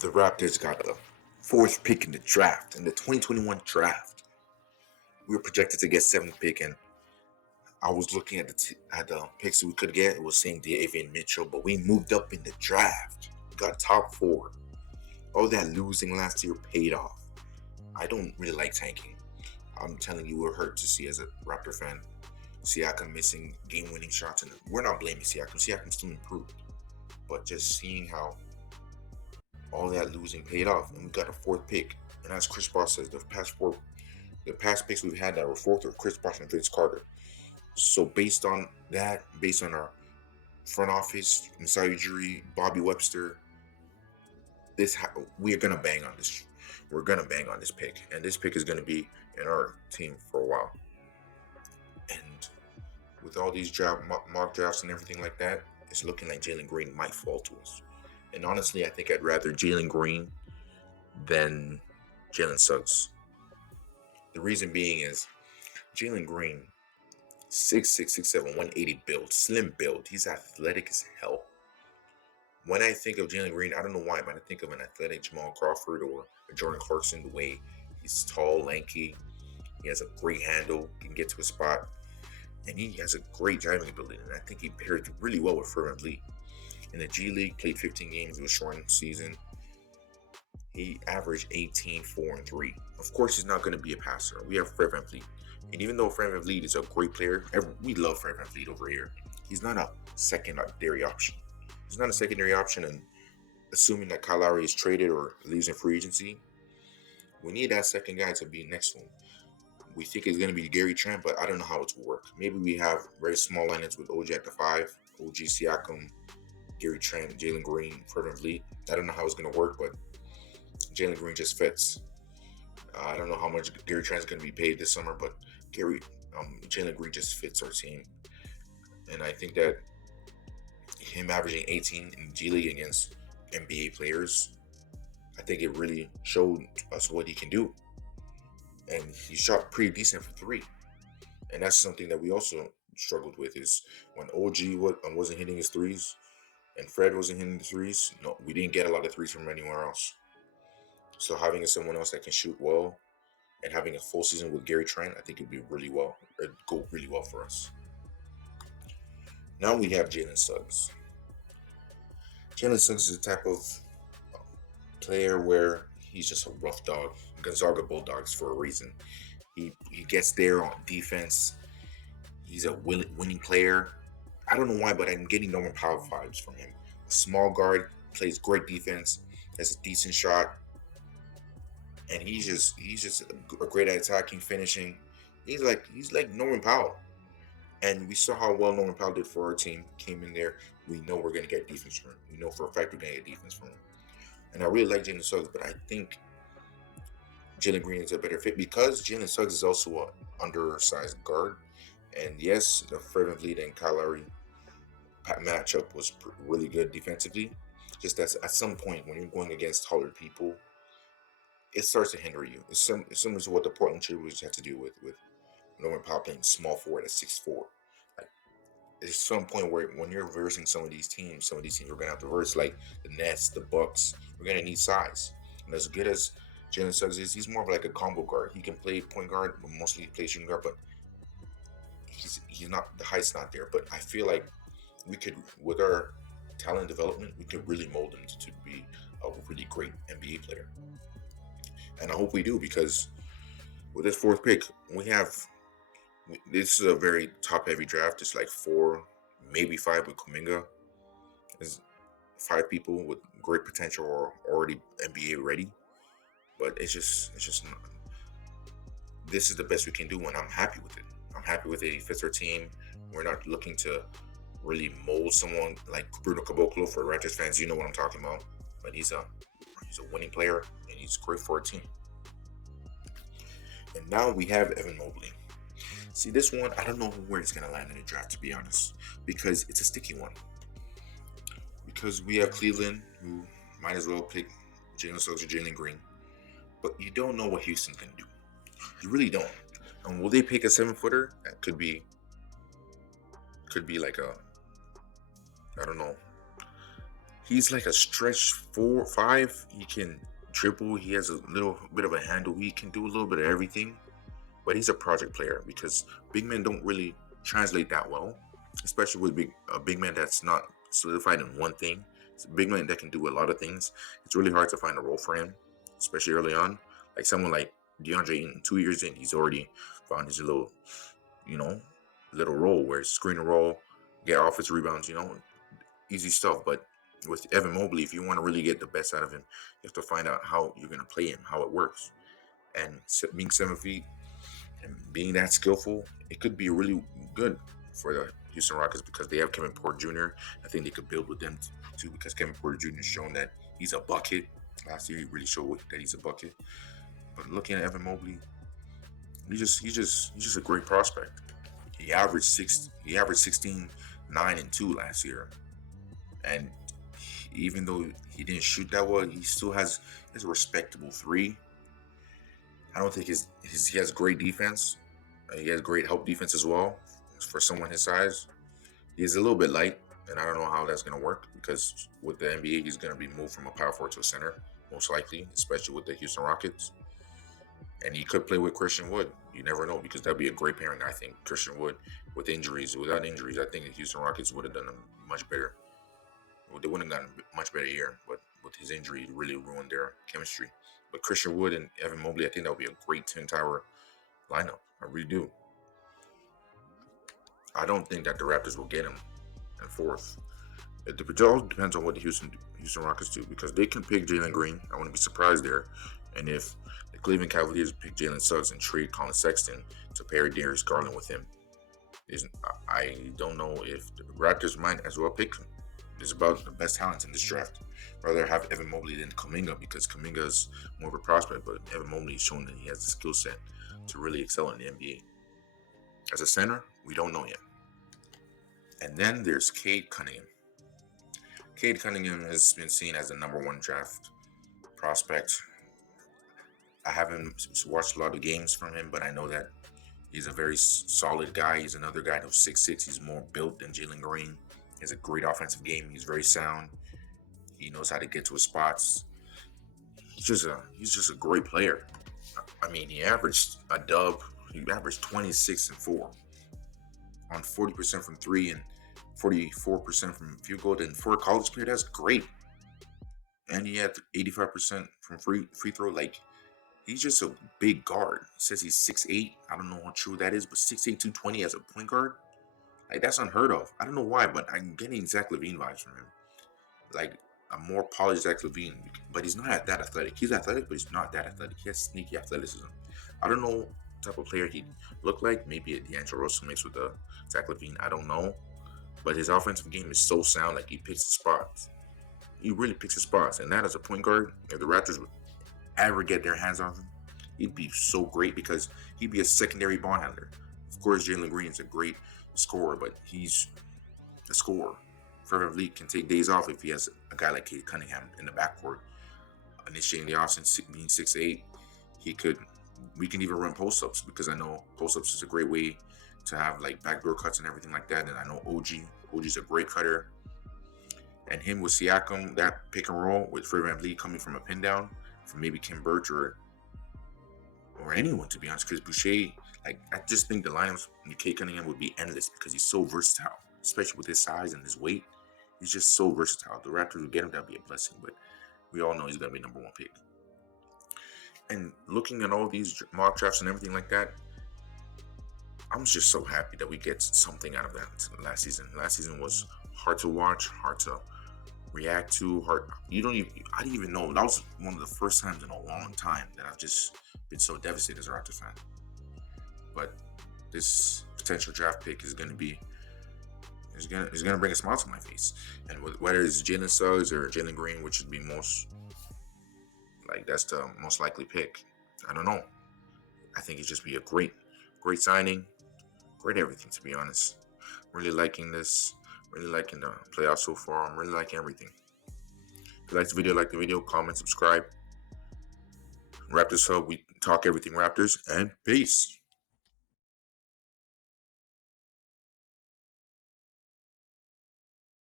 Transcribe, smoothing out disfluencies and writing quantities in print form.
The Raptors got the fourth pick in the draft, in the 2021 draft. We were projected to get seventh pick, and I was looking at the picks we could get. It was saying Davian Mitchell, but we moved up in the draft. We got top four. All that losing last year paid off. I don't really like tanking. I'm telling you, we're hurt to see as a Raptor fan. Siakam missing game-winning shots, and we're not blaming Siakam. Siakam still improved, but just seeing how all that losing paid off, and we got a fourth pick. And as Chris Bosh says, the past picks we've had that were fourth are Chris Bosh and Vince Carter. So based on that, based on our front office, Masai Ujiri, Bobby Webster, we're gonna bang on this. We're gonna bang on this pick, and this pick is gonna be in our team for a while. And with all these mock drafts and everything like that, it's looking like Jalen Green might fall to us. And honestly, I think I'd rather Jalen Green than Jalen Suggs. The reason being is Jalen Green, 6'6", 6'7", 180 build, slim build. He's athletic as hell. When I think of Jalen Green, I don't know why, but I think of an athletic Jamal Crawford or a Jordan Clarkson, the way he's tall, lanky. He has a great handle, can get to a spot, and he has a great driving ability. And I think he paired really well with Fred VanVleet. In the G League, played 15 games. It was a shortened season. He averaged 18, 4, and 3. Of course, he's not going to be a passer. We have Fred VanVleet. And even though Fred VanVleet is a great player, we love Fred VanVleet over here. He's not a secondary option. He's not a secondary option, and assuming that Kyle Lowry is traded or leaves in free agency, we need that second guy to be next to him. We think it's going to be Gary Trent, but I don't know how it will work. Maybe we have very small lineups with OG at the 5, OG Siakam, Gary Trent, Jalen Green, Fred VanVleet. I don't know how it's going to work, but Jalen Green just fits. I don't know how much Gary Trent's going to be paid this summer, but Jalen Green just fits our team. And I think that him averaging 18 in G League against NBA players, I think it really showed us what he can do. And he shot pretty decent for 3. And that's something that we also struggled with, is when OG wasn't hitting his threes and Fred wasn't hitting the threes, no, we didn't get a lot of threes from anywhere else. So having someone else that can shoot well and having a full season with Gary Trent, I think it'd be really well. It'd go really well for us. Now we have Jalen Suggs. Jalen Suggs is the type of player where he's just a rough dog. Gonzaga Bulldogs for a reason. He gets there on defense. He's a winning player. I don't know why, but I'm getting Norman Powell vibes from him. A small guard, plays great defense, has a decent shot, and he's just a great at attacking, finishing. He's like Norman Powell. And we saw how well Norman Powell did for our team. Came in there. We know we're going to get defense from him. We know for a fact we're going to get defense from him. And I really like Jalen Suggs, but I think Jalen Green is a better fit because Jalen Suggs is also an undersized guard. And yes, the Fred VanVleet and Kyle Lowry matchup was really good defensively. Just as at some point when you're going against taller people, it starts to hinder you. It's similar to what the Portland Trailblazers had to do with Norman Powell playing small forward at 6'4". Like, there's some point where when you're versing some of these teams we're gonna have to verse, like the Nets, the Bucks. We're gonna need size. And as good as Jalen Suggs is, he's more of like a combo guard. He can play point guard, but mostly he plays shooting guard. But he's not, the height's not there. But I feel like we could, with our talent development, we could really mold him to be a really great NBA player. And I hope we do, because with this fourth pick, this is a very top-heavy draft. It's like 4, maybe 5 with Kuminga. There's 5 people with great potential or already NBA ready. But it's just not. This is the best we can do, and I'm happy with it. I'm happy with it. He fits our team. We're not looking to really mold someone like Bruno Caboclo. For Raptors fans, you know what I'm talking about. But he's a winning player, and he's great for our team. And now we have Evan Mobley. See, this one, I don't know where it's going to land in the draft, to be honest, because it's a sticky one. Because we have Cleveland, who might as well pick Jalen Suggs or Jalen Green, but you don't know what Houston's going to do. You really don't. And will they pick a 7-footer? That could be like a, I don't know. He's like a stretch 4 5. He can dribble. He has a little bit of a handle. He can do a little bit of everything. But he's a project player because big men don't really translate that well, especially with a big man that's not solidified in one thing. It's a big man that can do a lot of things. It's really hard to find a role for him, especially early on. Like someone like DeAndre Ayton, 2 years in, he's already found his little, you know, little role where it's screen and roll, get offensive rebounds, easy stuff. But with Evan Mobley, if you want to really get the best out of him, you have to find out how you're going to play him, how it works. And being 7 feet and being that skillful, it could be really good for the Houston Rockets because they have Kevin Porter Jr. I think they could build with them too because Kevin Porter Jr. has shown that he's a bucket. Last year, he really showed that he's a bucket. But looking at Evan Mobley, he's just a great prospect. He averaged 16, 9, and 2 last year, and even though he didn't shoot that well, he still has a respectable three. I don't think he has great defense. He has great help defense as well for someone his size. He's a little bit light, and I don't know how that's going to work because with the NBA, he's going to be moved from a power forward to a center, most likely, especially with the Houston Rockets. And he could play with Christian Wood. You never know because that'd be a great pairing. I think Christian Wood with injuries, without injuries, I think the Houston Rockets would have done much better. Well, they wouldn't have gotten a much better year, but with his injury, it really ruined their chemistry. But Christian Wood and Evan Mobley, I think that would be a great 10 tower lineup. I really do. I don't think that the Raptors will get him in fourth. It all depends on what the Houston Rockets do because they can pick Jalen Green. I wouldn't be surprised there. And if the Cleveland Cavaliers pick Jalen Suggs and trade Colin Sexton to pair Darius Garland with him, I don't know if the Raptors might as well pick him. It's about the best talents in this draft. Rather have Evan Mobley than Kuminga because Kuminga is more of a prospect, but Evan Mobley has shown that he has the skill set to really excel in the NBA. As a center, we don't know yet. And then there's Cade Cunningham. Cade Cunningham has been seen as the number one draft prospect. I haven't watched a lot of games from him, but I know that he's a very solid guy. He's another guy who's 6'6". He's more built than Jalen Green. He has a great offensive game. He's very sound. He knows how to get to his spots. He's just a great player. I mean, he averaged a dub. He averaged 26 and 4 on 40% from three and 44% from field goal. And for a college player, that's great. And he had 85% from free throw. Like he's just a big guard. He says he's 6'8". I don't know how true that is, but 6'8", 220 as a point guard, like that's unheard of. I don't know why, but I'm getting Zach LaVine vibes from him. Like a more polished Zach LaVine, but he's not that athletic. He's athletic, but he's not that athletic. He has sneaky athleticism. I don't know what type of player he looked like. Maybe a D'Angelo Russell mixed with a Zach LaVine. I don't know. But his offensive game is so sound. Like he picks the spots. He really picks his spots. And that as a point guard, if the Raptors would ever get their hands on him, he'd be so great because he'd be a secondary ball handler. Of course, Jalen Green's a great scorer, but he's a scorer. Fred VanVleet can take days off if he has a guy like Cade Cunningham in the backcourt initiating the offense. Being 6'8", he could. We can even run post ups because I know post ups is a great way to have like backdoor cuts and everything like that. And I know OG's a great cutter. And him with Siakam, that pick and roll with Fred VanVleet coming from a pin down from maybe Kim Birch or anyone, to be honest. Because Boucher, like I just think the lineups with Cade Cunningham would be endless because he's so versatile, especially with his size and his weight. He's just so versatile. The Raptors would get him, that'd be a blessing. But we all know he's gonna be number one pick. And looking at all these mock drafts and everything like that, I'm just so happy that we get something out of that last season. Last season was hard to watch, hard to react to, hard. I didn't even know. That was one of the first times in a long time that I've just been so devastated as a Raptors fan. But this potential draft pick is gonna bring a smile to my face. And whether it's Jalen Suggs or Jalen Green, which would be that's the most likely pick. I don't know. I think it'd just be a great signing, great everything, to be honest. Really liking this, really liking the playoffs so far. I'm really liking everything. If you like the video, comment, subscribe. Raptors Hub, we talk everything Raptors, and peace.